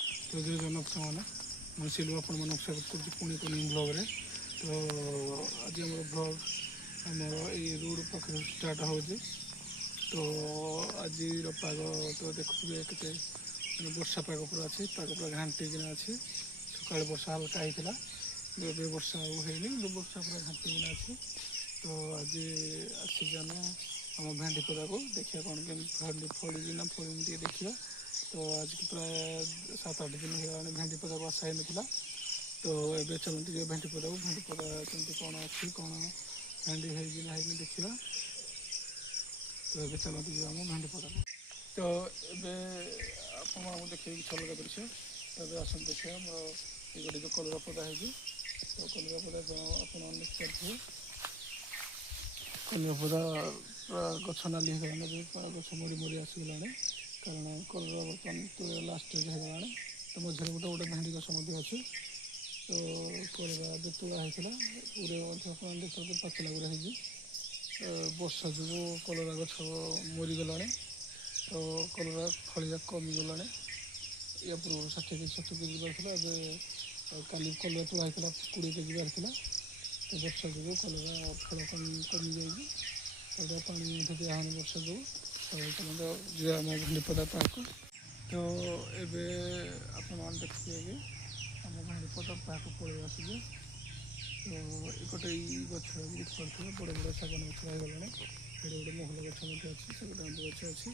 तो जय जनक सामने मुझे सिलु आपण मन स्वागत कर पुणी एक न्यू ब्लॉग तो आज आम ब्लॉग आम ये रोड पाखे स्टार्ट हो तो आज पाग तो देखुए के वर्षा पाग पूरा अच्छी पाग पूरा घाटिकिना अच्छी सका वर्षा हल्का होता वर्षा आईनी वर्षा पूरा घाटिकिना अच्छी तो आज आसिक आम आम भेंडी पदा को देखिए कौन के भेंडी फड़ी ना फड़ी देखिए तो आज प्राय 7-8 दिन हो भेंडी पदा को आशा ही ना तो ये चलते जो भेंडी पदा केमती कौन अच्छी कौन भेंडी है देखा तो ये चलते जो आम भेंडी पदा तो ये आपको देखिए किसी अलग दृश्य तो आस देखिए ये गोटे जो कलरा पदा है तो कलरा पदा आप देखिए कलरा पदा गछ नाली गछ मरी मरी आसगला कारण कलरा बर्तमान तो लास्ट स्टेज होगा तो मझे गोटे गोटे भेंडी गछ अच्छे तो कलरा जो तुला होता पूरे देखते पाचला गुड़ा हो वर्षा जो कलरा गछ मरीगला तो कलरा फलिया कमिगला या पूर्व 60-70 केजी बाहर काली कलरा तुला होता 20 केजी बाहर तो वर्षा जो कलरा फल कमी जाए पानी दिहन वर्षा जो जी आम भेंडी पदा पार्क तो ये आप देखिए आम भेंडी पदा पार्क पलि आसिए तो गोटे गछ पड़े बड़े बड़े शागन गछ रहीगला ये गोटे महल गछ अच्छी से गोटे आंब गछ अच्छी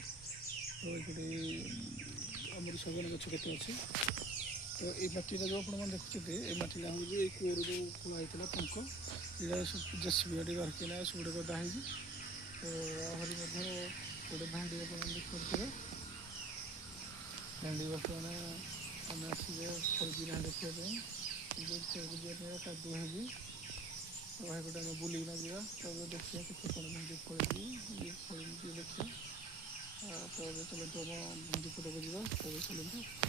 तो ये आम शागन गछ के अच्छे तो ये मटीटा जो आप देखुचे ये मटीटा हूँ ये कूर जो खोला होता पंख ये जेसीबी गाड़ी बाहर सब गुड़ा गदा है तो आहरी गोटे भेंडी आप देखिए भेंडी बर्तमान आम आसिए फलकिना देखा कादुआ है तो भाई गोटे आम बुलिकिना जा तो देखिए कितने कौन भेंडी फल फल देखिए तो चलते आम भेंडी पदा को जा तो चलते